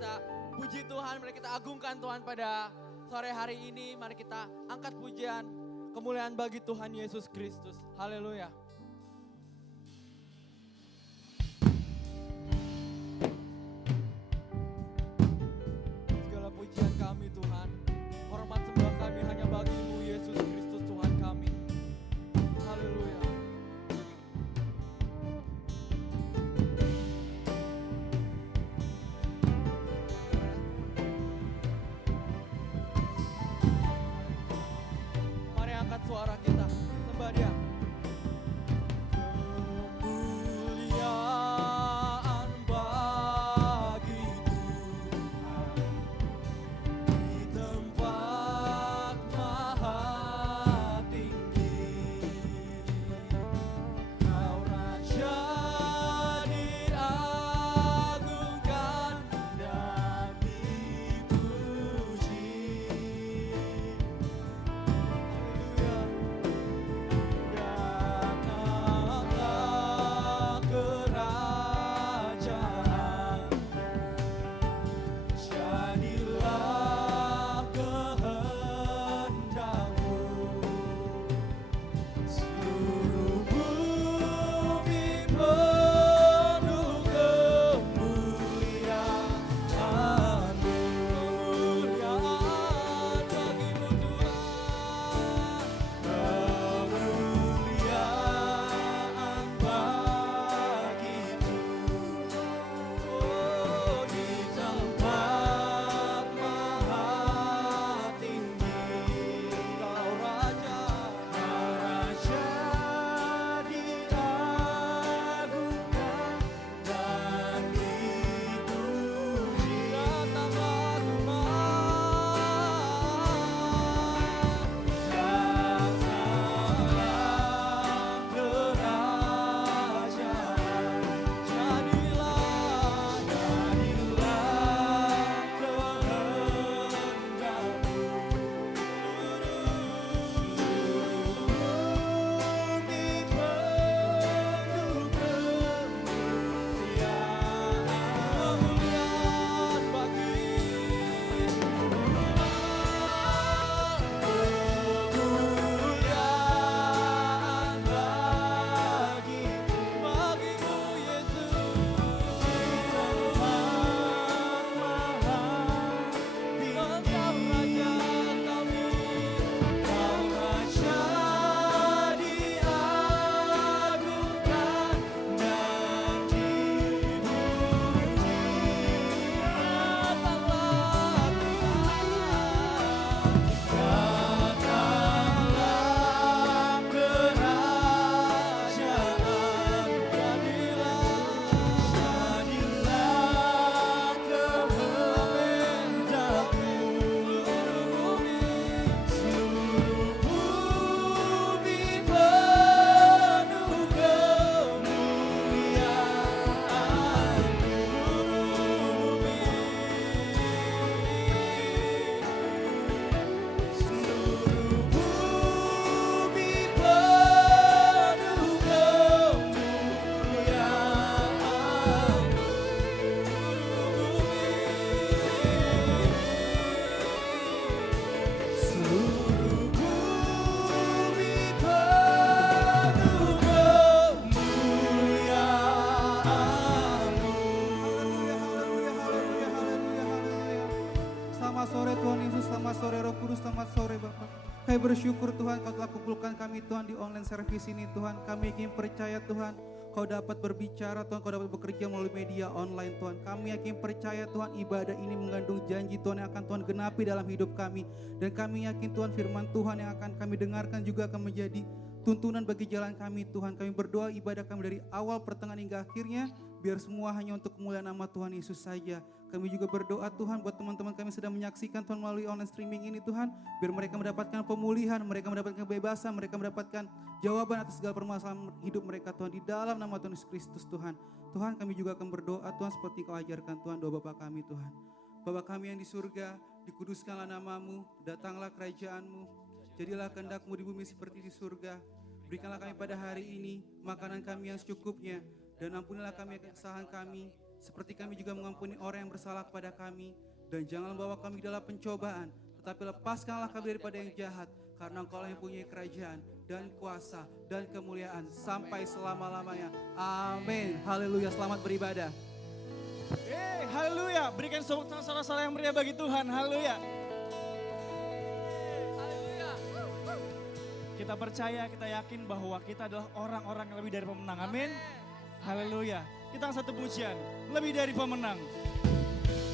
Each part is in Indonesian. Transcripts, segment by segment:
kita puji Tuhan, mari kita agungkan Tuhan pada sore hari ini. Mari kita angkat pujian, kemuliaan bagi Tuhan Yesus Kristus. Haleluya. Segala pujian kami Tuhan, hormat sembah kami hanya bagi-Mu Yesus Kristus Tuhan kami. Haleluya. Mari angkat suara kita, sembah Dia. Kemuliaan bagi Tuhan di tempat maha tinggi. Kau Raja diagungkan dan dipuji. Datanglah kerajaan, jadilah kehendak-Mu. Seluruh bumi penuh kemuliaan-Mu. Kemuliaan bagi-Mu Tuhan. Kemuliaan bagi Tuhan. Oh, di tempat maha tinggi. Kau Raja diagungkan dan dipuji. Datanglah Tuhan, datanglah kerajaan, jadilah kehendak-Mu. Bumi penuh kemuliaan bagi kemuliaan bagi-Mu Yesus. Engkau Raja kami, Kau Raja diagungkan dan dipuji. Datanglah Tuhan, datanglah kerajaan, jadilah kehendak-Mu. Seluruh bumi penuh kemuliaan-Mu. Seluruh bumi penuh kemuliaan-Mu. Seluruh bumi penuh kemuliaan-Mu. Selamat sore Tuhan Yesus, selamat sore Roh Kudus, selamat sore Bapak. Kami bersyukur Tuhan Kau telah kumpulkan kami Tuhan di online service ini Tuhan. Kami ingin percaya Tuhan Kau dapat berbicara Tuhan, Kau dapat bekerja melalui media online Tuhan. Kami yakin percaya Tuhan ibadah ini mengandung janji Tuhan yang akan Tuhan genapi dalam hidup kami. Dan kami yakin Tuhan firman Tuhan yang akan kami dengarkan juga akan menjadi tuntunan bagi jalan kami Tuhan. Kami berdoa ibadah kami dari awal, pertengahan hingga akhirnya biar semua hanya untuk kemuliaan nama Tuhan Yesus saja. Kami juga berdoa Tuhan buat teman-teman kami sedang menyaksikan Tuhan melalui online streaming ini Tuhan. Biar mereka mendapatkan pemulihan, mereka mendapatkan kebebasan, mereka mendapatkan jawaban atas segala permasalahan hidup mereka Tuhan. Di dalam nama Tuhan Yesus Kristus Tuhan. Tuhan kami juga akan berdoa Tuhan seperti Kau ajarkan Tuhan doa Bapa kami Tuhan. Bapa kami yang di surga, dikuduskanlah nama-Mu, datanglah kerajaan-Mu. Jadilah kehendak-Mu di bumi seperti di surga. Berikanlah kami pada hari ini makanan kami yang secukupnya. Dan ampunilah kami kesalahan kami Seperti kami juga mengampuni orang yang bersalah kepada kami. Dan jangan membawa kami dalam pencobaan, tetapi lepaskanlah kami daripada yang jahat. Karena Engkau yang punya kerajaan dan kuasa dan kemuliaan sampai selama-lamanya. Amin. Haleluya, selamat beribadah. Haleluya, berikan sorak-sorai yang meriah bagi Tuhan, haleluya. Kita percaya, kita yakin bahwa kita adalah orang-orang yang lebih dari pemenang, amin. Haleluya, kita satu pujian, lebih dari pemenang.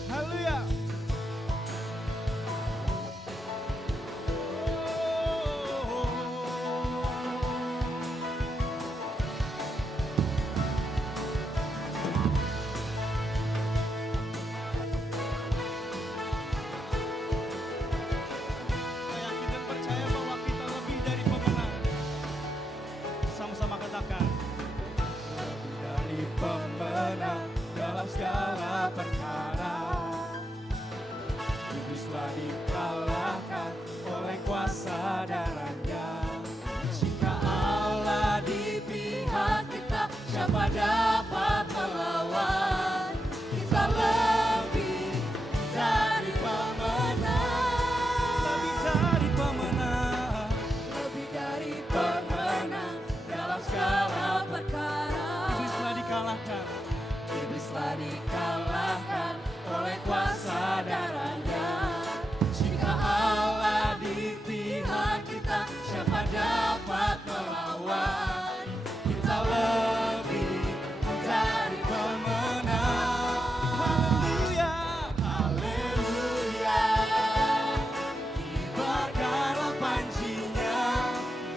Haleluya. Sama-sama katakan, lebih dari pemenang dalam segala perkara. Iblis telah dikalahkan oleh kuasa darahnya. Jika Allah di pihak kita, siapa dapat melawan? Kita lebih dari pemenang. Lebih dari pemenang. Lebih dari pemenang dalam segala perkara. Iblis telah dikalahkan. Iblis telah dikalahkan oleh kuasa darahnya. Jika Allah di pihak kita, siapa dapat melawan? Kita lebih dari pemenang. Haleluya, haleluya. Kibarkanlah panjinya,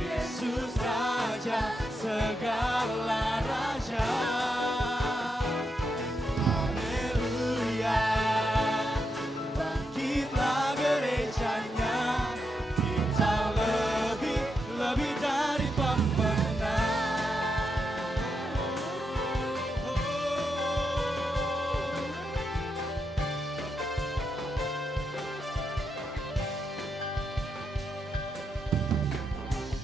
Yesus Raja segala raja. Haleluya, bangkitlah gerejanya, kita lebih dari pemenang.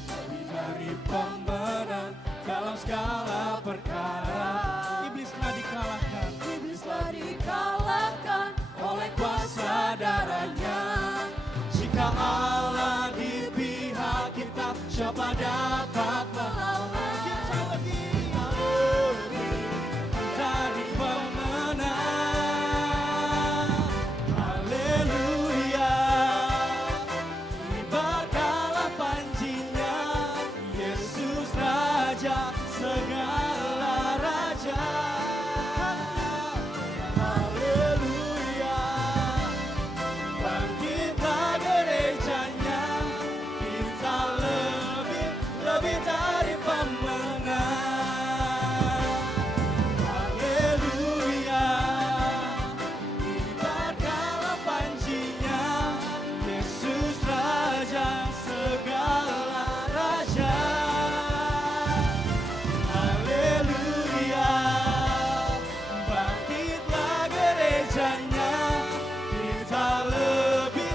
Lebih dari pemenang dalam segala perkara. Iblis telah dikalahkan. Iblis telah dikalahkan oleh kuasa darahnya. Jika Allah di pihak kita, siapa dapat melawan? Kita lebih dari pemenang. Haleluya, kibarkanlah panjinya, Yesus Raja segala raja. Haleluya, bangkitlah gerejanya, kita lebih dari pemenang. Haleluya, kibarkanlah panjinya, Yesus Raja segala raja. Haleluya, bangkitlah gerejanya, kita lebih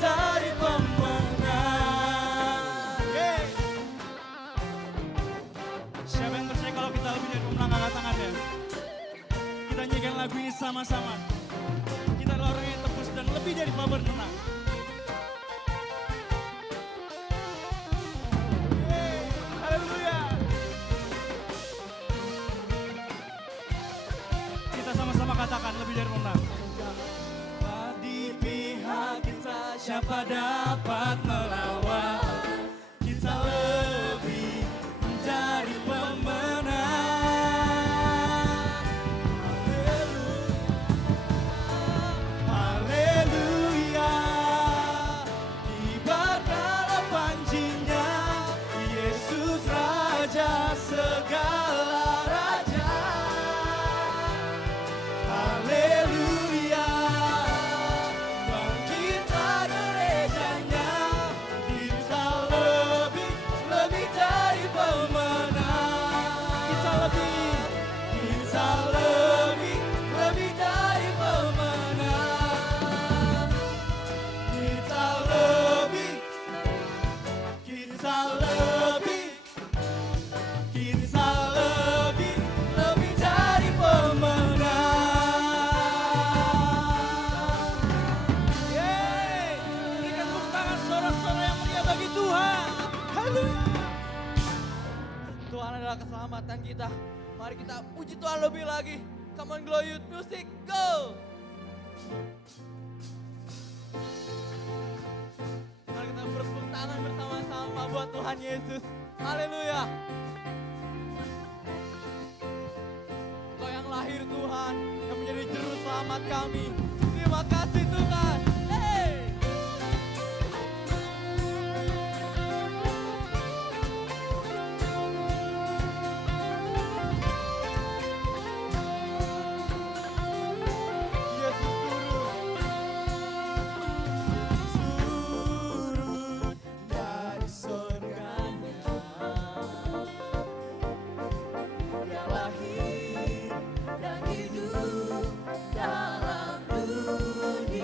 dari pemenang. Yeay. Siapa yang percaya kalau kita lebih dari pemenang, angkat tangannya. Kita nyanyikan lagu ini sama-sama. Kita adalah orang yang tebus dan lebih dari pemenang. Yeay. Haleluya. Kita sama-sama katakan lebih dari pemenang. Di pihak kita, siapa dapat melawan? Kita lebih dari pemenang. Haleluya, kibarkanlah panjinya, Yesus Raja segala raja. Haleluya, bangkitlah gerejanya. adalah keselamatan kita. Mari kita puji Tuhan lebih lagi. Come on Glow Youth Music, go! Mari kita bertepuk tangan bersama-sama buat Tuhan Yesus. Haleluya. Engkau yang lahir Tuhan, yang menjadi juru selamat kami. Terima kasih Tuhan. Hey! Lahir dan hidup dalam dunia.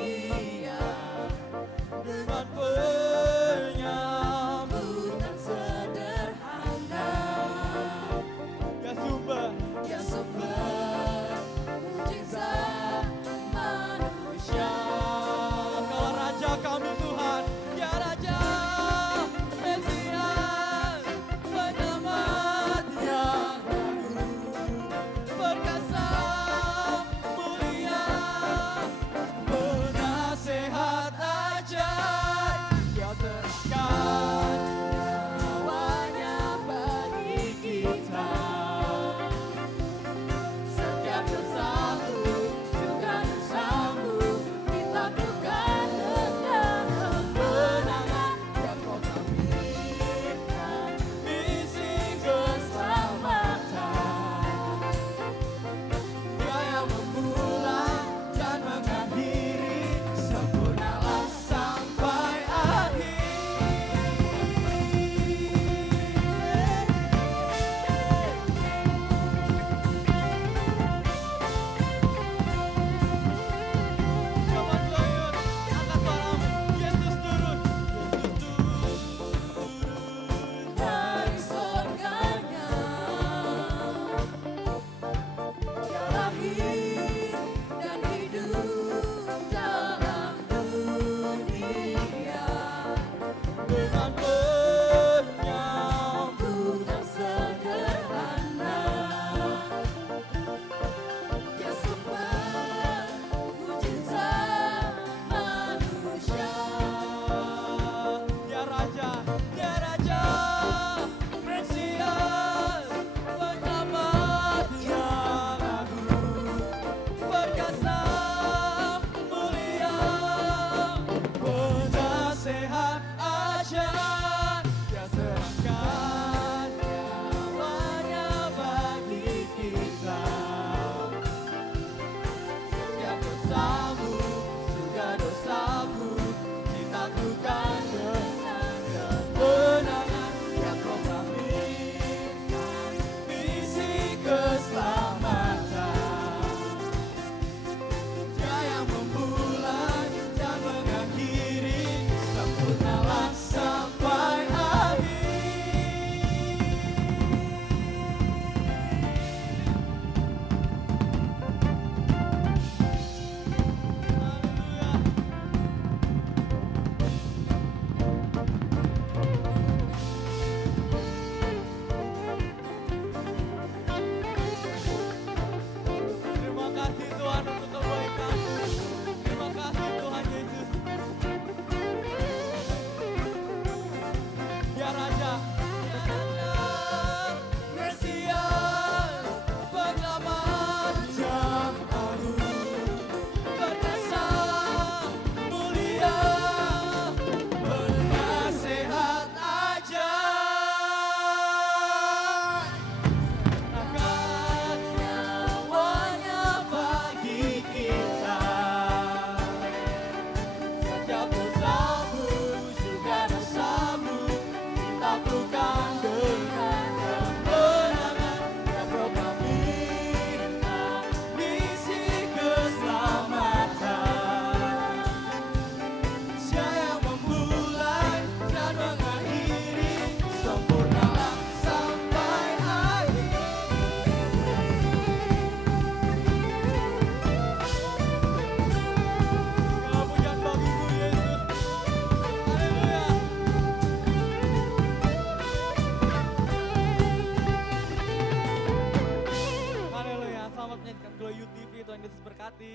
Youth TV. Tuhan Yesus berkati.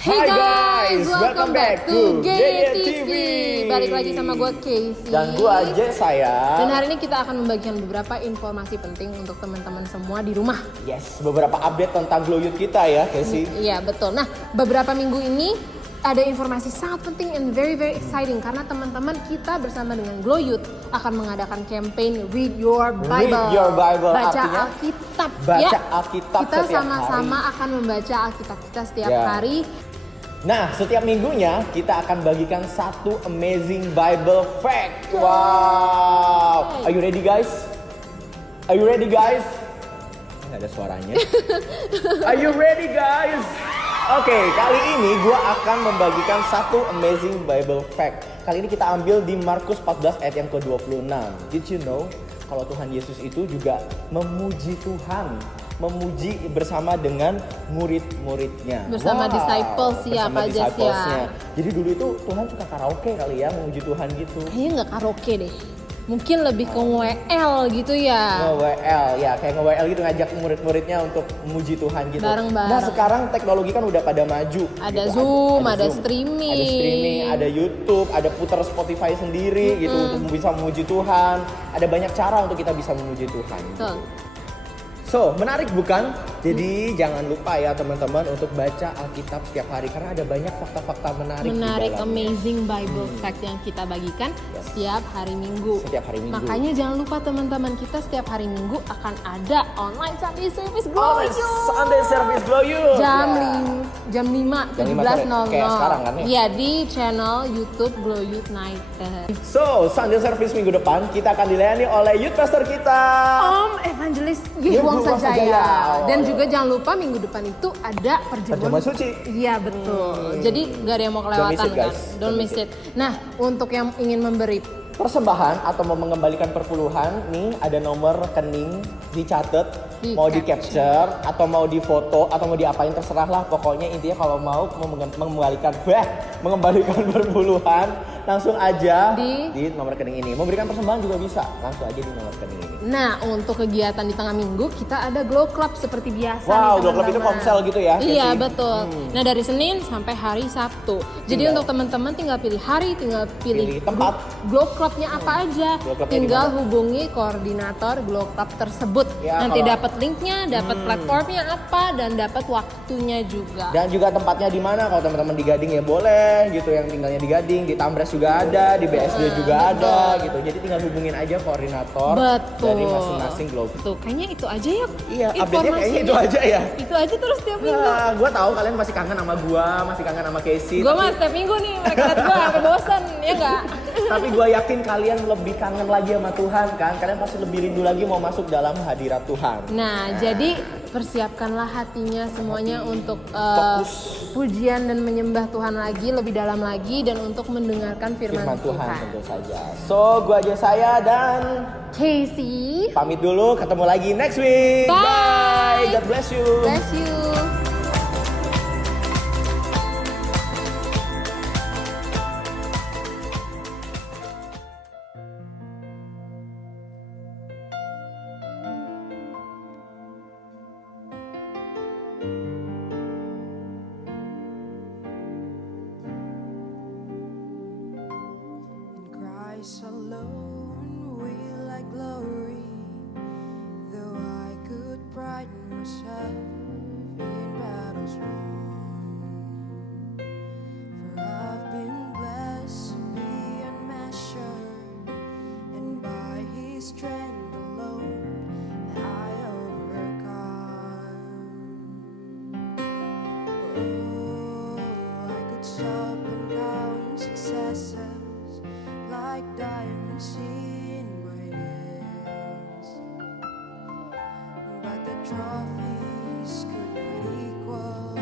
Hey guys, welcome back to GDN TV. Balik lagi sama gue Casey dan gue Jesaya. Dan hari ini kita akan membagikan beberapa informasi penting untuk teman-teman semua di rumah. Yes, beberapa update tentang Glow Youth kita ya, Casey. Iya betul. Nah, beberapa minggu ini ada informasi sangat penting and very exciting karena teman-teman kita bersama dengan Glow Youth akan mengadakan campaign Read Your Bible. Read Your Bible, baca artinya Alkitab. baca Alkitab kita setiap sama-sama hari. akan membaca Alkitab kita setiap Ya. hari. Nah, setiap minggunya kita akan bagikan satu amazing Bible fact. Wow. Are you ready guys? Are you ready guys? Nggak ada suaranya. Are you ready guys? Oke, kali ini gue akan membagikan satu amazing Bible fact. Kali ini kita ambil di Markus 14 ayat yang ke-26. Did you know kalau Tuhan Yesus itu juga memuji Tuhan, memuji bersama dengan murid-muridnya. Bersama disciples, siapa bersama aja sih ya? disciplesnya. Jadi dulu itu Tuhan suka karaoke kali ya, memuji Tuhan gitu. Kayaknya nggak karaoke deh. Mungkin lebih ke WL gitu ya. Nge-WL, ya kayak nge-WL gitu, ngajak murid-muridnya untuk memuji Tuhan gitu. Bareng-bareng. Nah sekarang teknologi kan udah pada maju. Ada gitu. Zoom, ada Zoom, streaming. ada streaming, ada YouTube, ada putar Spotify sendiri gitu untuk bisa memuji Tuhan. Ada banyak cara untuk kita bisa memuji Tuhan. Betul. So, menarik bukan? Jadi jangan lupa ya teman-teman untuk baca Alkitab setiap hari karena ada banyak fakta-fakta menarik di dalamnya. Amazing Bible fact yang kita bagikan setiap hari Minggu. Setiap hari Minggu. Makanya jangan lupa teman-teman kita setiap hari Minggu akan ada online Sunday service Glow Youth. Sunday service Glow Youth. Jam 5 Jam 5 sore, 17.00. kayak sekarang kan ya? Iya, di channel YouTube Glow Youth United. So, Sunday service minggu depan kita akan dilayani oleh youth pastor kita. Om Evangelis Yehwang Sajaya. Dan juga jangan lupa minggu depan itu ada Perjamuan perjamuan suci. Iya betul. Jadi gak ada yang mau kelewatan miss it, kan. guys. Don't miss it. Nah, untuk yang ingin memberi Persembahan atau mau mengembalikan perpuluhan, nih ada nomor rekening dicatat, mau di capture atau mau di foto atau mau diapain terserah lah. Pokoknya intinya kalau mau mengembalikan perpuluhan langsung aja di nomor rekening ini. Memberikan persembahan juga bisa, langsung aja di nomor rekening ini. Nah, untuk kegiatan di tengah minggu kita ada Glow Club seperti biasa. Wow, nih, Glow Club itu teman-teman. komsel gitu ya? Iya, Casey? betul. Nah, dari Senin sampai hari Sabtu. Jadi Tinggal. untuk teman-teman tinggal pilih hari, tinggal pilih tempat. Glow Clubnya apa aja. Glow Clubnya Tinggal di mana? hubungi koordinator Glow Club tersebut. Ya, Nanti kalau- dapat linknya, dapat platformnya apa, dan dapat waktunya juga. Dan juga tempatnya di mana? Kalau teman-teman di Gading ya boleh gitu, yang tinggalnya di Gading, di Tambres juga ada, di BSD juga ada gitu. Jadi tinggal hubungin aja koordinator Betul. dari masing-masing Glow. Tuh, kayaknya itu aja ya. Iya, update-nya kayaknya itu aja ya. Itu aja terus tiap minggu. Nah, gue tahu kalian masih kangen sama gua, masih kangen sama Casey. Gue mah setiap minggu nih, mereka liat gue sampai bosan, ya enggak? Tapi gue yakin kalian lebih kangen lagi sama Tuhan kan. Kalian pasti lebih rindu lagi mau masuk dalam hadirat Tuhan. Nah, jadi persiapkanlah hatinya semuanya untuk Fokus. pujian dan menyembah Tuhan lagi, lebih dalam lagi, dan untuk mendengarkan firman, Firman Tuhan Tuhan. tentu saja. So, gue aja saya dan Casey, pamit dulu. Ketemu lagi next week. Bye. God bless you. bless you. In Christ alone will I glory, though I could pride myself in battles won. For I've been blessed beyond measure, and by His strength alone I overcome. Oh, I could stop and count successes like diamonds in my hands, but the trophies could not equal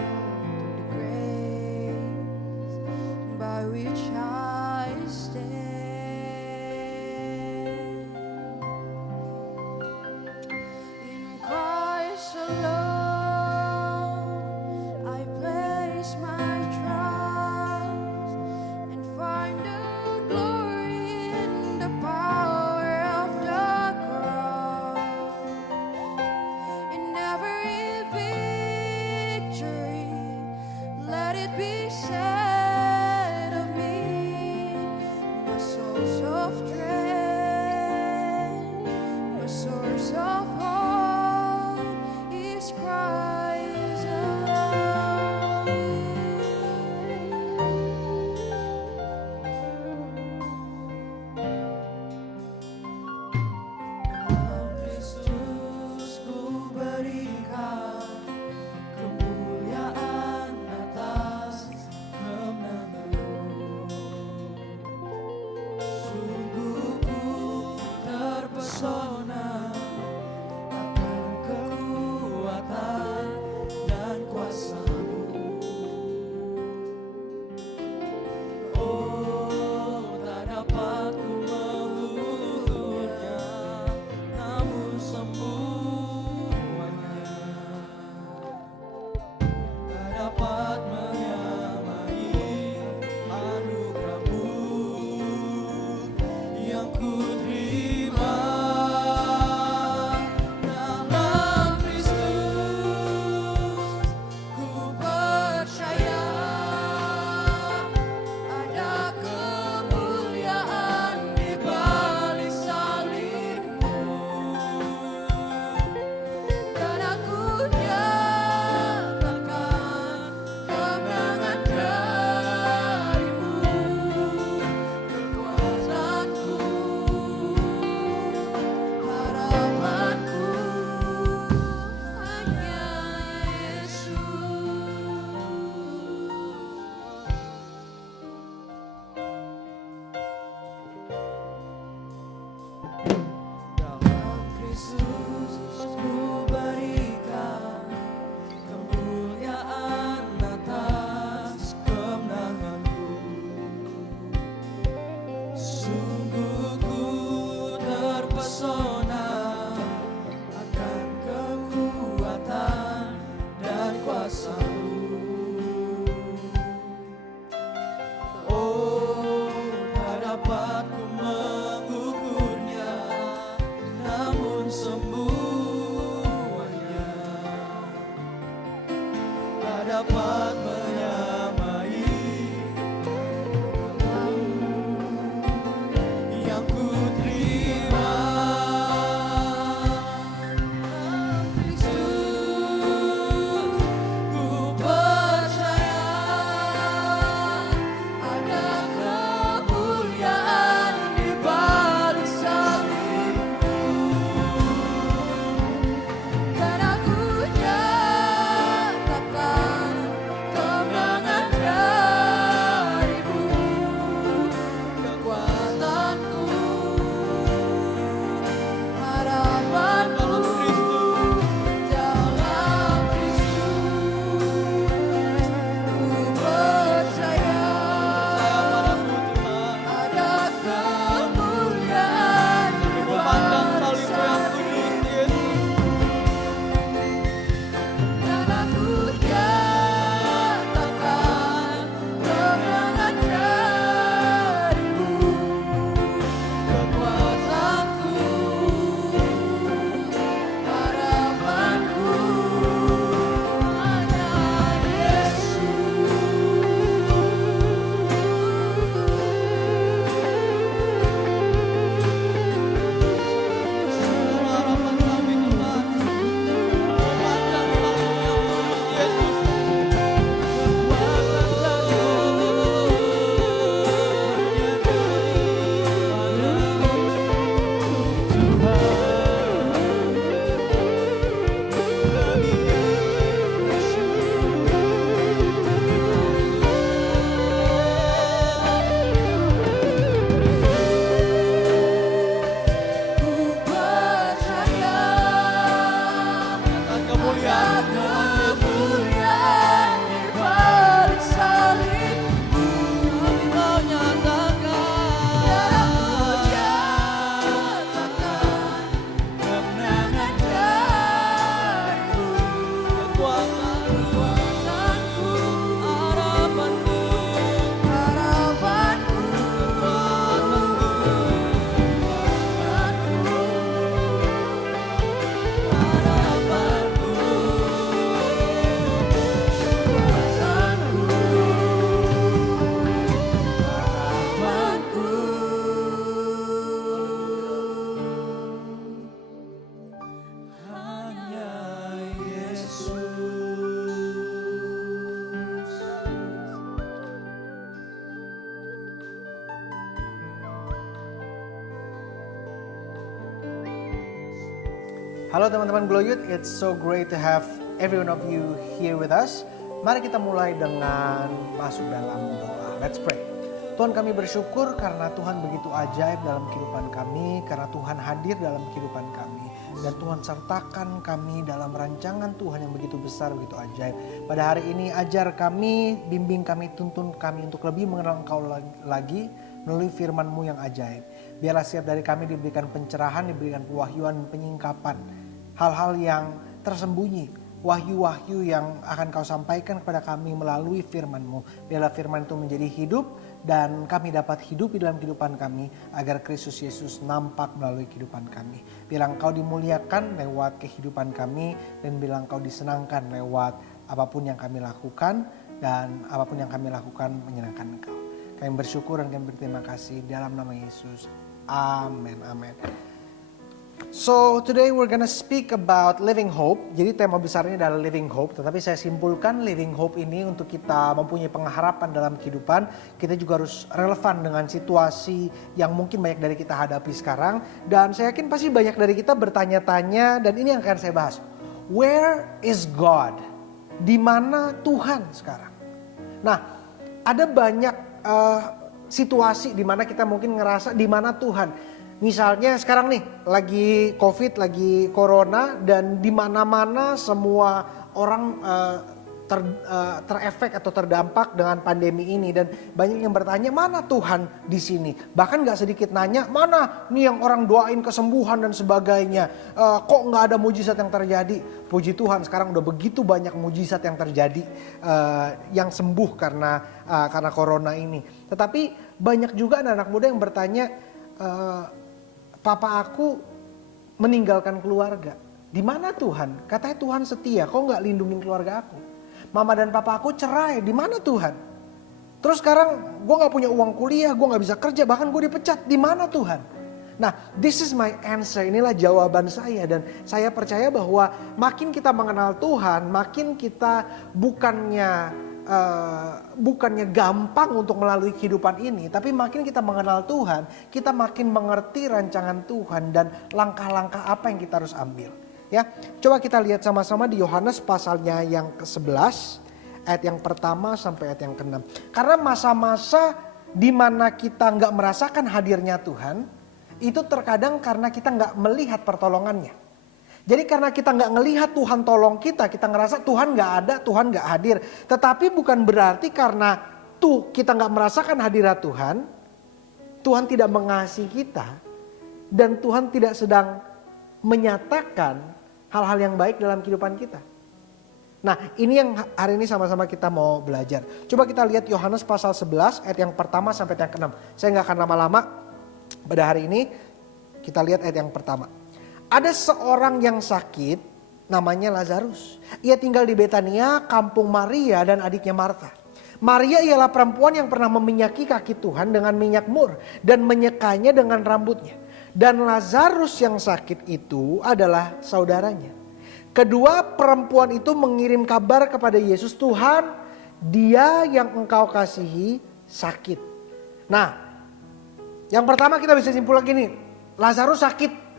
Halo teman-teman Glow Youth, it's so great to have every one of you here with us. Mari kita mulai dengan masuk dalam doa. Let's pray. Tuhan, kami bersyukur karena Tuhan begitu ajaib dalam kehidupan kami, karena Tuhan hadir dalam kehidupan kami. Dan Tuhan sertakan kami dalam rancangan Tuhan yang begitu besar, begitu ajaib. Pada hari ini ajar kami, bimbing kami, tuntun kami untuk lebih mengenal Engkau lagi melalui firman-Mu yang ajaib. Biarlah setiap dari kami diberikan pencerahan, diberikan pewahyuan, penyingkapan. Hal-hal yang tersembunyi, wahyu-wahyu yang akan Kau sampaikan kepada kami melalui firman-Mu. Biarlah firman itu menjadi hidup dan kami dapat hidup di dalam kehidupan kami agar Kristus Yesus nampak melalui kehidupan kami. Biarlah Engkau dimuliakan lewat kehidupan kami dan biarlah Engkau disenangkan lewat apapun yang kami lakukan dan apapun yang kami lakukan menyenangkan Engkau. Kami bersyukur dan kami berterima kasih dalam nama Yesus. Amin, amin. So today we're gonna speak about living hope. Jadi tema besarnya adalah living hope. Tetapi saya simpulkan living hope ini untuk kita mempunyai pengharapan dalam kehidupan. Kita juga harus relevan dengan situasi yang mungkin banyak dari kita hadapi sekarang. Dan saya yakin pasti banyak dari kita bertanya-tanya dan ini yang akan saya bahas. Where is God? Di mana Tuhan sekarang? Nah, ada banyak situasi di mana kita mungkin ngerasa di mana Tuhan. Misalnya sekarang nih lagi COVID, lagi corona dan di mana-mana semua orang terefek atau terdampak dengan pandemi ini dan banyak yang bertanya mana Tuhan di sini. Bahkan nggak sedikit nanya mana nih yang orang doain kesembuhan dan sebagainya. Kok nggak ada mujizat yang terjadi? Puji Tuhan sekarang udah begitu banyak mujizat yang terjadi yang sembuh karena corona ini. Tetapi banyak juga anak-anak muda yang bertanya. Papa aku meninggalkan keluarga. Di mana Tuhan? Katanya Tuhan setia. Kok nggak lindungin keluarga aku? Mama dan papa aku cerai. Di mana Tuhan? Terus sekarang gue nggak punya uang kuliah, gue nggak bisa kerja, bahkan gue dipecat. Di mana Tuhan? Nah, this is my answer. Inilah jawaban saya dan saya percaya bahwa makin kita mengenal Tuhan, makin kita bukannya gampang untuk melalui kehidupan ini. Tapi makin kita mengenal Tuhan, kita makin mengerti rancangan Tuhan dan langkah-langkah apa yang kita harus ambil. Ya, coba kita lihat sama-sama di Yohanes pasalnya yang ke-11, ayat yang pertama sampai ayat yang ke-6. Karena masa-masa di mana kita nggak merasakan hadirnya Tuhan, itu terkadang karena kita nggak melihat pertolongannya. Jadi karena kita nggak ngelihat Tuhan tolong kita ngerasa Tuhan nggak ada, Tuhan nggak hadir. Tetapi bukan berarti karena kita nggak merasakan hadirat Tuhan, Tuhan tidak mengasihi kita dan Tuhan tidak sedang menyatakan hal-hal yang baik dalam kehidupan kita. Nah, ini yang hari ini sama-sama kita mau belajar. Coba kita lihat Yohanes pasal 11 ayat yang pertama sampai ayat yang ke-6. Saya nggak akan lama-lama pada hari ini. Kita lihat ayat yang pertama. Ada seorang yang sakit namanya Lazarus. Ia tinggal di Betania, kampung Maria dan adiknya Marta. Maria ialah perempuan yang pernah meminyaki kaki Tuhan dengan minyak mur dan menyekanya dengan rambutnya. Dan Lazarus yang sakit itu adalah saudaranya. Kedua perempuan itu mengirim kabar kepada Yesus, Tuhan, dia yang engkau kasihi sakit. Nah, yang pertama kita bisa simpulkan gini, Lazarus sakit.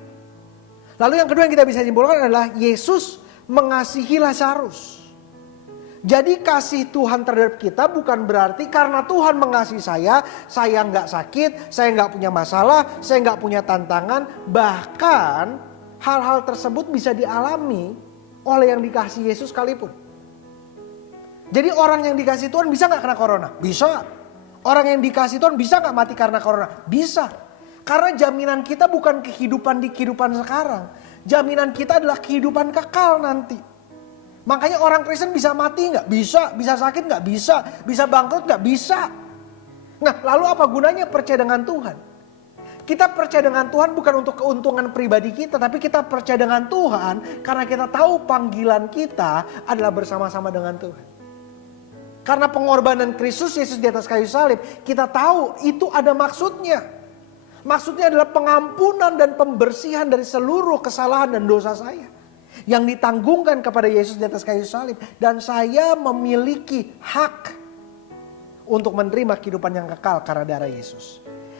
Lalu yang kedua yang kita bisa simpulkan adalah Yesus mengasihi Lazarus. Jadi kasih Tuhan terhadap kita bukan berarti karena Tuhan mengasihi saya nggak sakit, saya nggak punya masalah, saya nggak punya tantangan. Bahkan hal-hal tersebut bisa dialami oleh yang dikasihi Yesus sekalipun. Jadi orang yang dikasihi Tuhan bisa nggak kena corona? Bisa. Orang yang dikasihi Tuhan bisa nggak mati karena corona? Bisa. Karena jaminan kita bukan kehidupan di kehidupan sekarang. Jaminan kita adalah kehidupan kekal nanti. Makanya orang Kristen bisa mati nggak? Bisa. Bisa sakit nggak? Bisa. Bisa bangkrut nggak? Bisa. Nah, lalu apa gunanya percaya dengan Tuhan? Kita percaya dengan Tuhan bukan untuk keuntungan pribadi kita. Tapi kita percaya dengan Tuhan karena kita tahu panggilan kita adalah bersama-sama dengan Tuhan. Karena pengorbanan Kristus Yesus di atas kayu salib, kita tahu itu ada maksudnya. Maksudnya adalah pengampunan dan pembersihan dari seluruh kesalahan dan dosa saya. Yang ditanggungkan kepada Yesus di atas kayu salib. Dan saya memiliki hak untuk menerima kehidupan yang kekal karena darah Yesus.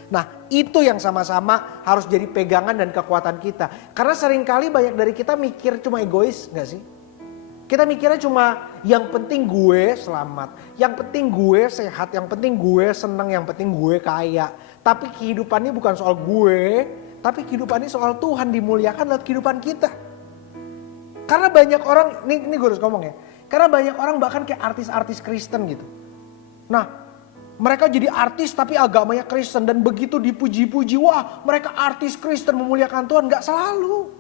Nah, itu yang sama-sama harus jadi pegangan dan kekuatan kita. Karena seringkali banyak dari kita mikir cuma egois, gak sih? Kita mikirnya cuma yang penting gue selamat, yang penting gue sehat, yang penting gue senang, yang penting gue kaya. Tapi kehidupannya bukan soal gue, tapi kehidupannya soal Tuhan dimuliakan lewat kehidupan kita. Karena banyak orang, ini gue harus ngomong ya. Karena banyak orang bahkan kayak artis-artis Kristen gitu. Nah, mereka jadi artis tapi agamanya Kristen dan begitu dipuji-puji, wah mereka artis Kristen memuliakan Tuhan. Gak selalu.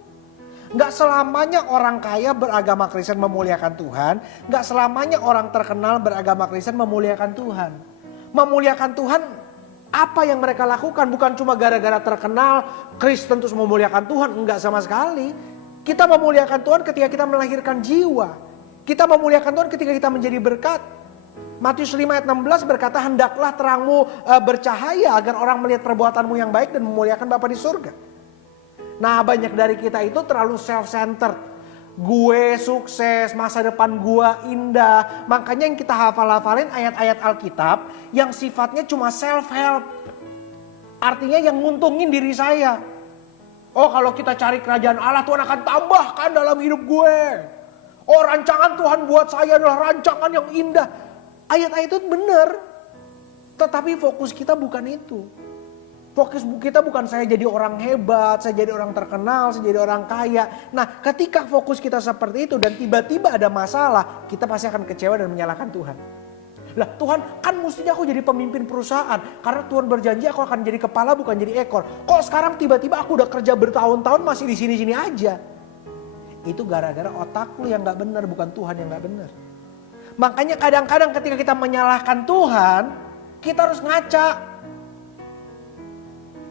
Gak selamanya orang kaya beragama Kristen memuliakan Tuhan. Gak selamanya orang terkenal beragama Kristen memuliakan Tuhan. Memuliakan Tuhan, apa yang mereka lakukan bukan cuma gara-gara terkenal Kristen terus memuliakan Tuhan. Enggak sama sekali. Kita memuliakan Tuhan ketika kita melahirkan jiwa. Kita memuliakan Tuhan ketika kita menjadi berkat. Matius 5 ayat 16 berkata, hendaklah terangmu bercahaya agar orang melihat perbuatanmu yang baik dan memuliakan Bapa di surga. Nah, banyak dari kita itu terlalu self-centered. Gue sukses, masa depan gue indah. Makanya yang kita hafal-hafalin ayat-ayat Alkitab yang sifatnya cuma self-help. Artinya yang nguntungin diri saya. Oh, kalau kita cari kerajaan Allah, Tuhan akan tambahkan dalam hidup gue. Oh, rancangan Tuhan buat saya adalah rancangan yang indah. Ayat-ayat itu benar, tetapi fokus kita bukan itu. Fokus kita bukan saya jadi orang hebat, saya jadi orang terkenal, saya jadi orang kaya. Nah, ketika fokus kita seperti itu dan tiba-tiba ada masalah, kita pasti akan kecewa dan menyalahkan Tuhan. Lah, Tuhan kan mestinya aku jadi pemimpin perusahaan, karena Tuhan berjanji aku akan jadi kepala bukan jadi ekor. Kok sekarang tiba-tiba aku udah kerja bertahun-tahun masih di sini-sini aja? Itu gara-gara otak lu yang gak benar, bukan Tuhan yang gak benar. Makanya kadang-kadang ketika kita menyalahkan Tuhan, kita harus ngaca.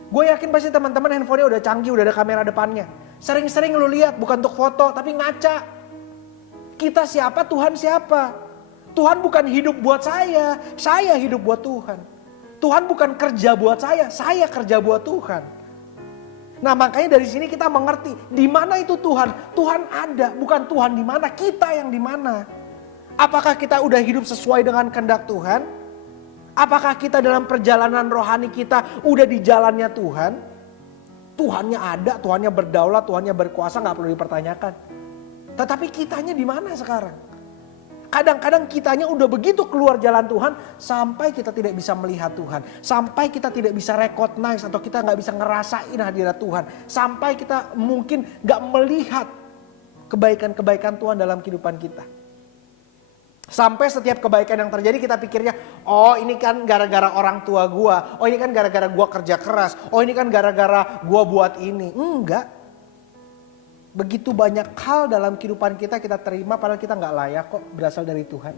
Gue yakin pasti teman-teman handphonenya udah canggih, udah ada kamera depannya. Sering-sering lu lihat, bukan untuk foto, tapi ngaca. Kita siapa, Tuhan siapa? Tuhan bukan hidup buat saya hidup buat Tuhan. Tuhan bukan kerja buat saya kerja buat Tuhan. Nah, makanya dari sini kita mengerti, di mana itu Tuhan? Tuhan ada, bukan Tuhan di mana, kita yang di mana. Apakah kita udah hidup sesuai dengan kehendak Tuhan? Apakah kita dalam perjalanan rohani kita udah di jalannya Tuhan? Tuhannya ada, Tuhannya berdaulat, Tuhannya berkuasa, gak perlu dipertanyakan. Tetapi kitanya di mana sekarang? Kadang-kadang kitanya udah begitu keluar jalan Tuhan sampai kita tidak bisa melihat Tuhan. Sampai kita tidak bisa recognize atau kita gak bisa ngerasain hadirat Tuhan. Sampai kita mungkin gak melihat kebaikan-kebaikan Tuhan dalam kehidupan kita. Sampai setiap kebaikan yang terjadi kita pikirnya, oh ini kan gara-gara orang tua gua, oh ini kan gara-gara gua kerja keras, oh ini kan gara-gara gua buat ini. Enggak. Begitu banyak hal dalam kehidupan kita terima padahal kita gak layak kok, berasal dari Tuhan.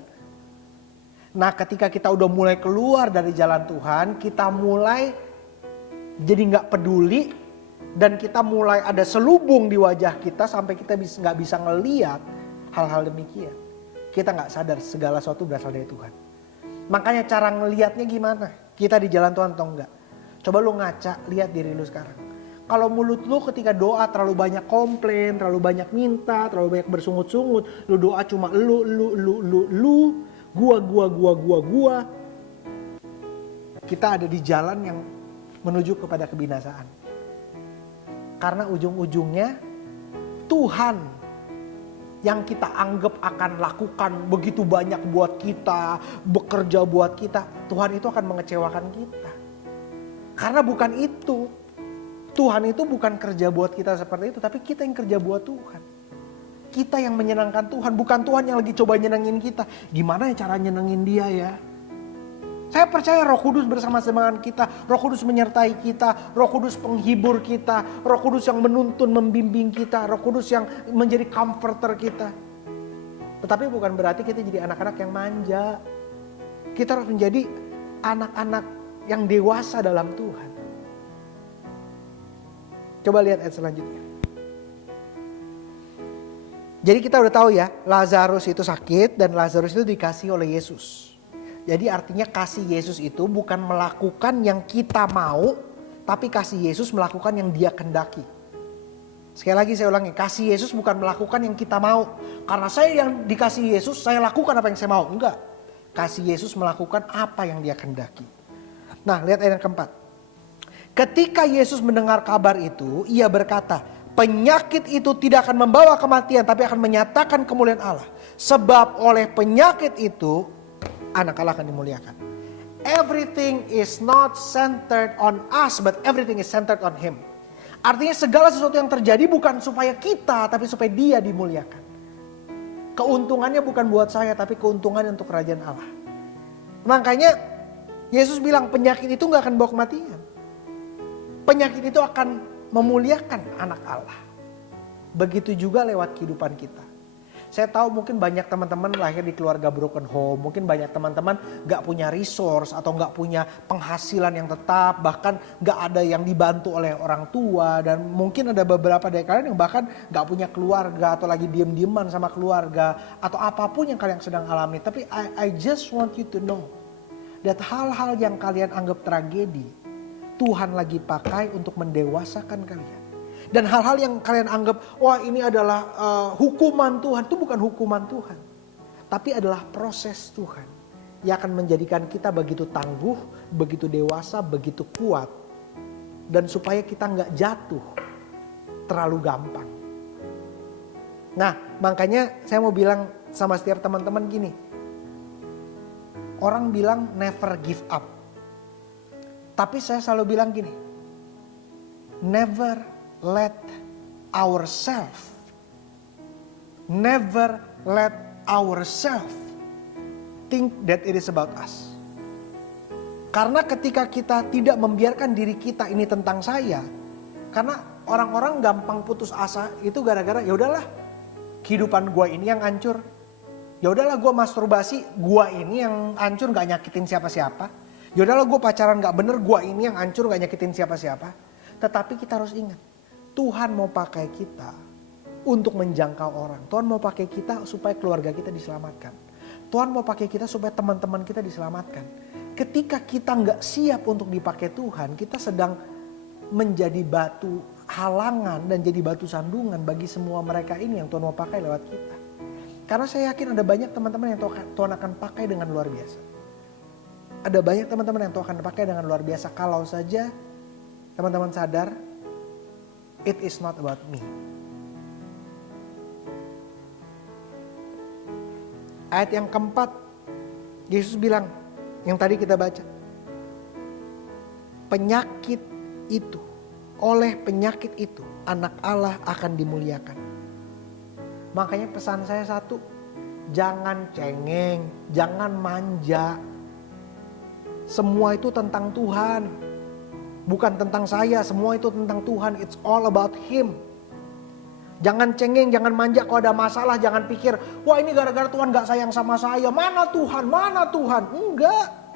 Nah, ketika kita udah mulai keluar dari jalan Tuhan, kita mulai jadi gak peduli dan kita mulai ada selubung di wajah kita sampai kita gak bisa ngeliat hal-hal demikian. Kita gak sadar segala sesuatu berasal dari Tuhan. Makanya cara ngelihatnya gimana? Kita di jalan Tuhan atau enggak? Coba lu ngaca, lihat diri lu sekarang. Kalau mulut lu ketika doa terlalu banyak komplain, terlalu banyak minta, terlalu banyak bersungut-sungut. Lu doa cuma lu, gua. Kita ada di jalan yang menuju kepada kebinasaan. Karena ujung-ujungnya Tuhan yang kita anggap akan lakukan begitu banyak buat kita, bekerja buat kita, Tuhan itu akan mengecewakan kita. Karena bukan itu. Tuhan itu bukan kerja buat kita seperti itu, tapi kita yang kerja buat Tuhan. Kita yang menyenangkan Tuhan, bukan Tuhan yang lagi coba nyenengin kita. Gimana ya cara nyenengin dia ya? Saya percaya Roh Kudus bersama-sama dengan kita, Roh Kudus menyertai kita, Roh Kudus penghibur kita, Roh Kudus yang menuntun, membimbing kita, Roh Kudus yang menjadi comforter kita. Tetapi bukan berarti kita jadi anak-anak yang manja. Kita harus menjadi anak-anak yang dewasa dalam Tuhan. Coba lihat ayat selanjutnya. Jadi kita udah tahu ya, Lazarus itu sakit dan Lazarus itu dikasih oleh Yesus. Jadi artinya kasih Yesus itu bukan melakukan yang kita mau, tapi kasih Yesus melakukan yang dia kehendaki. Sekali lagi saya ulangi, kasih Yesus bukan melakukan yang kita mau. Karena saya yang dikasih Yesus, saya lakukan apa yang saya mau. Enggak. Kasih Yesus melakukan apa yang dia kehendaki. Nah, lihat ayat yang keempat. Ketika Yesus mendengar kabar itu, ia berkata, penyakit itu tidak akan membawa kematian, tapi akan menyatakan kemuliaan Allah. Sebab oleh penyakit itu, anak Allah akan dimuliakan. Everything is not centered on us, but everything is centered on Him. Artinya segala sesuatu yang terjadi bukan supaya kita, tapi supaya Dia dimuliakan. Keuntungannya bukan buat saya, tapi keuntungannya untuk kerajaan Allah. Makanya Yesus bilang penyakit itu gak akan bawa kematian. Penyakit itu akan memuliakan anak Allah. Begitu juga lewat kehidupan kita. Saya tahu mungkin banyak teman-teman lahir di keluarga broken home. Mungkin banyak teman-teman gak punya resource atau gak punya penghasilan yang tetap. Bahkan gak ada yang dibantu oleh orang tua. Dan mungkin ada beberapa dari kalian yang bahkan gak punya keluarga atau lagi diem-dieman sama keluarga. Atau apapun yang kalian sedang alami. Tapi I just want you to know that hal-hal yang kalian anggap tragedi, Tuhan lagi pakai untuk mendewasakan kalian. Dan hal-hal yang kalian anggap, wah ini adalah hukuman Tuhan. Itu bukan hukuman Tuhan. Tapi adalah proses Tuhan. Yang akan menjadikan kita begitu tangguh, begitu dewasa, begitu kuat. Dan supaya kita nggak jatuh terlalu gampang. Nah makanya saya mau bilang sama setiap teman-teman gini. Orang bilang never give up. Tapi saya selalu bilang gini. Never let ourselves think that it is about us. Karena ketika kita tidak membiarkan diri kita ini tentang saya, karena orang-orang gampang putus asa itu gara-gara ya udahlah kehidupan gua ini yang hancur. Ya udahlah gua masturbasi, gua ini yang hancur gak nyakitin siapa-siapa. Ya udahlah gua pacaran gak bener, gua ini yang hancur gak nyakitin siapa-siapa. Tetapi kita harus ingat, Tuhan mau pakai kita untuk menjangkau orang. Tuhan mau pakai kita supaya keluarga kita diselamatkan. Tuhan mau pakai kita supaya teman-teman kita diselamatkan. Ketika kita nggak siap untuk dipakai Tuhan, kita sedang menjadi batu halangan dan jadi batu sandungan bagi semua mereka ini yang Tuhan mau pakai lewat kita. Karena saya yakin ada banyak teman-teman yang Tuhan akan pakai dengan luar biasa. Ada banyak teman-teman yang Tuhan akan pakai dengan luar biasa kalau saja teman-teman sadar, it is not about me. Ayat yang keempat, Yesus bilang, yang tadi kita baca. Penyakit itu, oleh penyakit itu, anak Allah akan dimuliakan. Makanya pesan saya satu, jangan cengeng, jangan manja. Semua itu tentang Tuhan. Bukan tentang saya, semua itu tentang Tuhan. It's all about Him. Jangan cengeng, jangan manja kalau ada masalah. Jangan pikir, wah ini gara-gara Tuhan gak sayang sama saya. Mana Tuhan, mana Tuhan. Enggak.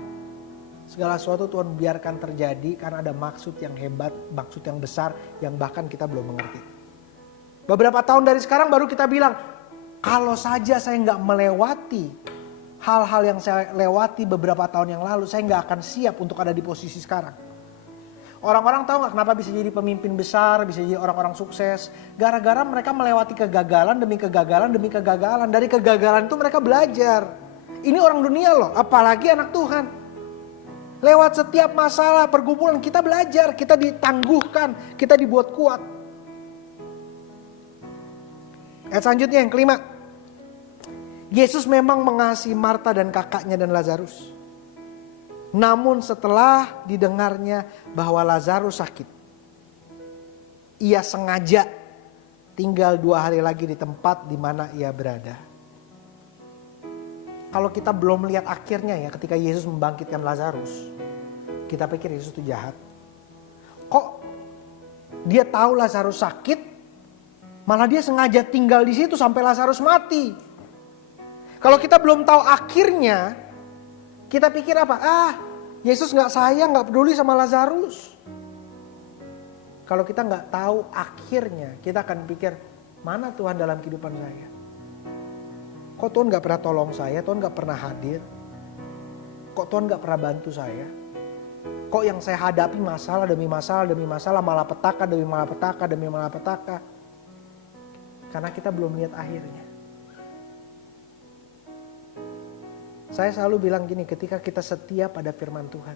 Segala sesuatu Tuhan biarkan terjadi karena ada maksud yang hebat, maksud yang besar yang bahkan kita belum mengerti. Beberapa tahun dari sekarang baru kita bilang, kalau saja saya gak melewati hal-hal yang saya lewati beberapa tahun yang lalu, saya gak akan siap untuk ada di posisi sekarang. Orang-orang tahu gak kenapa bisa jadi pemimpin besar, bisa jadi orang-orang sukses. Gara-gara mereka melewati kegagalan demi kegagalan demi kegagalan. Dari kegagalan itu mereka belajar. Ini orang dunia loh, apalagi anak Tuhan. Lewat setiap masalah, pergumulan kita belajar, kita ditangguhkan, kita dibuat kuat. Ayat selanjutnya yang kelima. Yesus memang mengasihi Marta dan kakaknya dan Lazarus. Namun setelah didengarnya bahwa Lazarus sakit, ia sengaja tinggal 2 hari lagi di tempat di mana ia berada. Kalau kita belum melihat akhirnya ya ketika Yesus membangkitkan Lazarus, kita pikir Yesus itu jahat. Kok dia tahu Lazarus sakit, malah dia sengaja tinggal di situ sampai Lazarus mati. Kalau kita belum tahu akhirnya, kita pikir apa? Yesus gak sayang, gak peduli sama Lazarus. Kalau kita gak tahu akhirnya, kita akan pikir, mana Tuhan dalam kehidupan saya? Kok Tuhan gak pernah tolong saya? Tuhan gak pernah hadir? Kok Tuhan gak pernah bantu saya? Kok yang saya hadapi masalah demi masalah demi masalah, malapetaka demi malapetaka demi malapetaka? Karena kita belum lihat akhirnya. Saya selalu bilang gini, ketika kita setia pada firman Tuhan,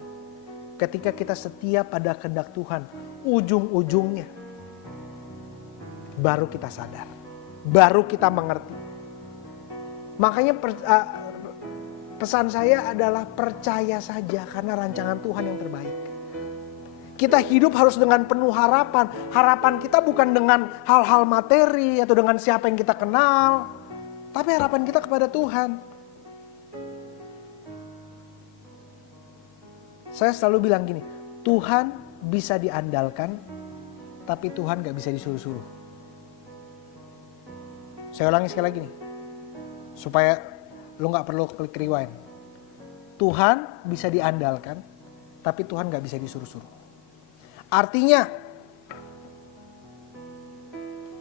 ketika kita setia pada kehendak Tuhan, ujung-ujungnya baru kita sadar, baru kita mengerti. Makanya pesan saya adalah percaya saja karena rancangan Tuhan yang terbaik. Kita hidup harus dengan penuh harapan. Harapan kita bukan dengan hal-hal materi atau dengan siapa yang kita kenal, tapi harapan kita kepada Tuhan. Saya selalu bilang gini, Tuhan bisa diandalkan, tapi Tuhan gak bisa disuruh-suruh. Saya ulangi sekali lagi nih, supaya lo gak perlu klik rewind. Tuhan bisa diandalkan, tapi Tuhan gak bisa disuruh-suruh. Artinya,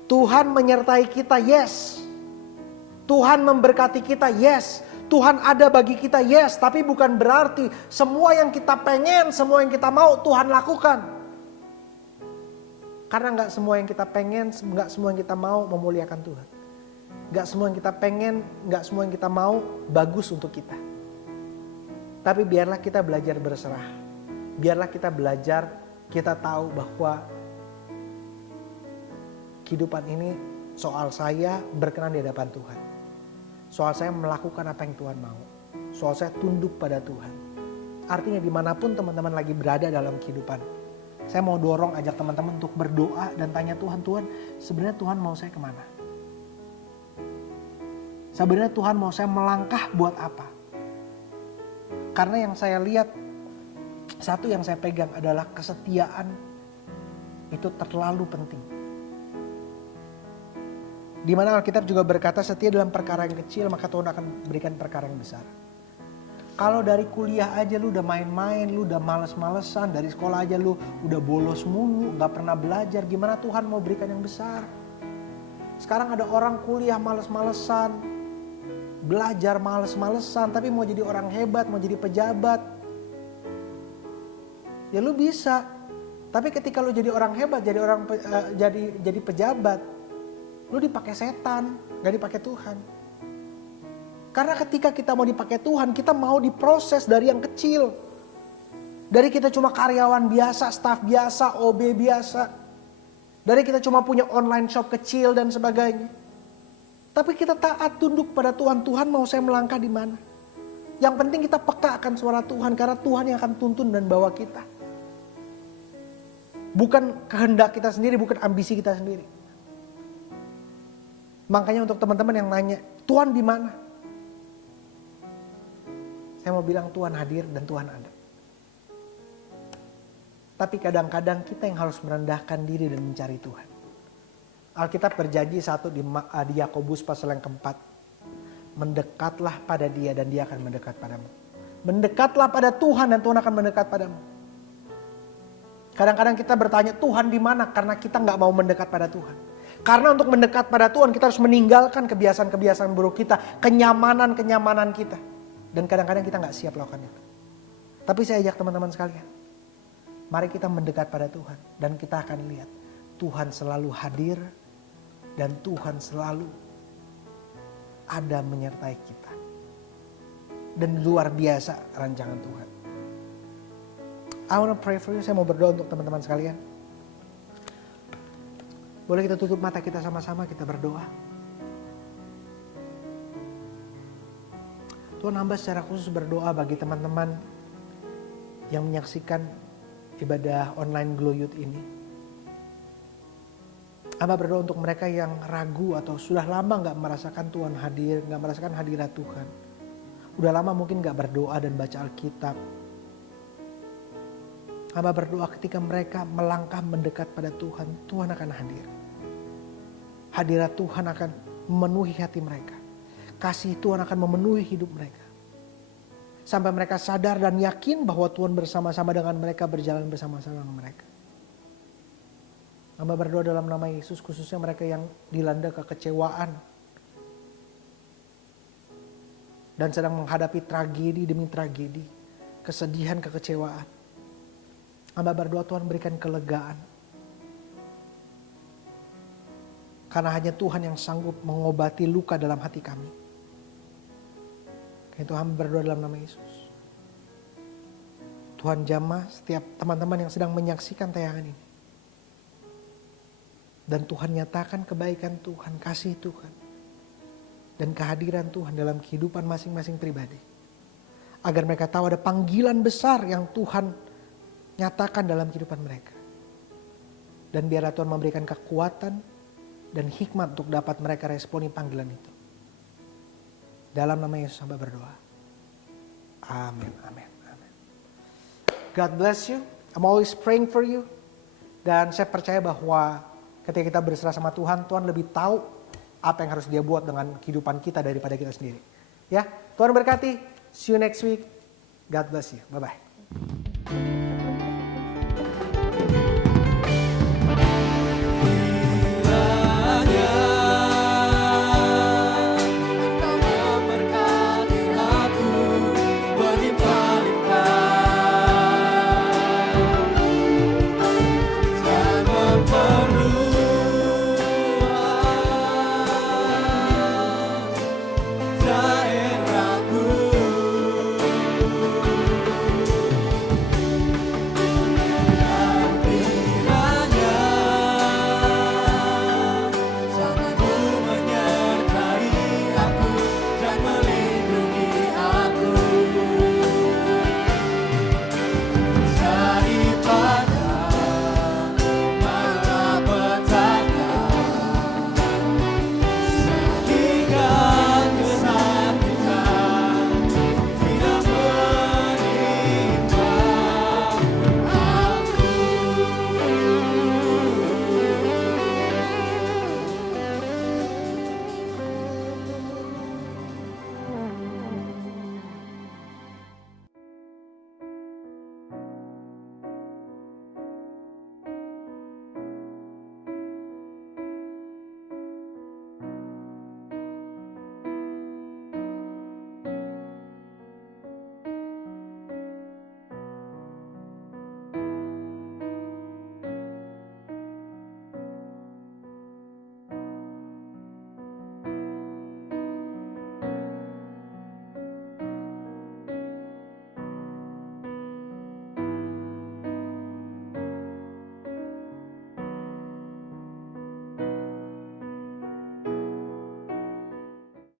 Tuhan menyertai kita, yes. Tuhan memberkati kita, yes. Tuhan ada bagi kita, yes, tapi bukan berarti semua yang kita pengen, semua yang kita mau Tuhan lakukan. Karena gak semua yang kita pengen, gak semua yang kita mau memuliakan Tuhan. Gak semua yang kita pengen, gak semua yang kita mau bagus untuk kita. Tapi biarlah kita belajar berserah. Biarlah kita belajar, kita tahu bahwa kehidupan ini soal saya berkenan di hadapan Tuhan. Soal saya melakukan apa yang Tuhan mau. Soal saya tunduk pada Tuhan. Artinya dimanapun teman-teman lagi berada dalam kehidupan. Saya mau dorong, ajak teman-teman untuk berdoa dan tanya Tuhan, Tuhan sebenarnya Tuhan mau saya kemana? Sebenarnya Tuhan mau saya melangkah buat apa? Karena yang saya lihat, satu yang saya pegang adalah kesetiaan. Itu terlalu penting. Di mana Alkitab juga berkata setia dalam perkara yang kecil maka Tuhan akan berikan perkara yang besar. Kalau dari kuliah aja lu udah main-main, lu udah males-malesan, dari sekolah aja lu udah bolos mulu, gak pernah belajar, gimana Tuhan mau berikan yang besar? Sekarang ada orang kuliah males-malesan, belajar males-malesan, tapi mau jadi orang hebat, mau jadi pejabat. Ya lu bisa, tapi ketika lu jadi orang hebat, jadi pejabat, lu dipakai setan, gak dipakai Tuhan. Karena ketika kita mau dipakai Tuhan, kita mau diproses dari yang kecil. Dari kita cuma karyawan biasa, staf biasa, OB biasa. Dari kita cuma punya online shop kecil dan sebagainya. Tapi kita taat tunduk pada Tuhan. Tuhan mau saya melangkah di mana? Yang penting kita peka akan suara Tuhan, karena Tuhan yang akan tuntun dan bawa kita. Bukan kehendak kita sendiri, bukan ambisi kita sendiri. Makanya untuk teman-teman yang nanya, Tuhan di mana? Saya mau bilang Tuhan hadir dan Tuhan ada. Tapi kadang-kadang kita yang harus merendahkan diri dan mencari Tuhan. Alkitab berjanji satu di Yakobus pasal yang keempat. Mendekatlah pada Dia dan Dia akan mendekat padamu. Mendekatlah pada Tuhan dan Tuhan akan mendekat padamu. Kadang-kadang kita bertanya Tuhan di mana? Karena kita gak mau mendekat pada Tuhan. Karena untuk mendekat pada Tuhan kita harus meninggalkan kebiasaan-kebiasaan buruk kita. Kenyamanan-kenyamanan kita. Dan kadang-kadang kita gak siap lakukan itu. Tapi saya ajak teman-teman sekalian. Mari kita mendekat pada Tuhan. Dan kita akan lihat. Tuhan selalu hadir. Dan Tuhan selalu ada menyertai kita. Dan luar biasa rancangan Tuhan. I want to pray for you. Saya mau berdoa untuk teman-teman sekalian. Boleh kita tutup mata kita sama-sama, kita berdoa. Tuhan, hamba secara khusus berdoa bagi teman-teman yang menyaksikan ibadah online Glow Youth ini. Hamba berdoa untuk mereka yang ragu atau sudah lama gak merasakan Tuhan hadir, gak merasakan hadirat Tuhan. Udah lama mungkin gak berdoa dan baca Alkitab. Hamba berdoa ketika mereka melangkah mendekat pada Tuhan, Tuhan akan hadir. Hadirat Tuhan akan memenuhi hati mereka. Kasih Tuhan akan memenuhi hidup mereka. Sampai mereka sadar dan yakin bahwa Tuhan bersama-sama dengan mereka, berjalan bersama-sama dengan mereka. Hamba berdoa dalam nama Yesus, khususnya mereka yang dilanda kekecewaan. Dan sedang menghadapi tragedi demi tragedi. Kesedihan, kekecewaan. Hamba berdoa Tuhan berikan kelegaan. Karena hanya Tuhan yang sanggup mengobati luka dalam hati kami. Karena itu hamba berdoa dalam nama Yesus. Tuhan jamah setiap teman-teman yang sedang menyaksikan tayangan ini. Dan Tuhan nyatakan kebaikan Tuhan, kasih Tuhan. Dan kehadiran Tuhan dalam kehidupan masing-masing pribadi. Agar mereka tahu ada panggilan besar yang Tuhan nyatakan dalam kehidupan mereka. Dan biarlah Tuhan memberikan kekuatan dan hikmat untuk dapat mereka responi panggilan itu. Dalam nama Yesus hamba berdoa. Amin, amin, amin. God bless you. I'm always praying for you. Dan saya percaya bahwa ketika kita berserah sama Tuhan, Tuhan lebih tahu apa yang harus dia buat dengan kehidupan kita daripada kita sendiri. Ya, Tuhan berkati. See you next week. God bless you. Bye-bye.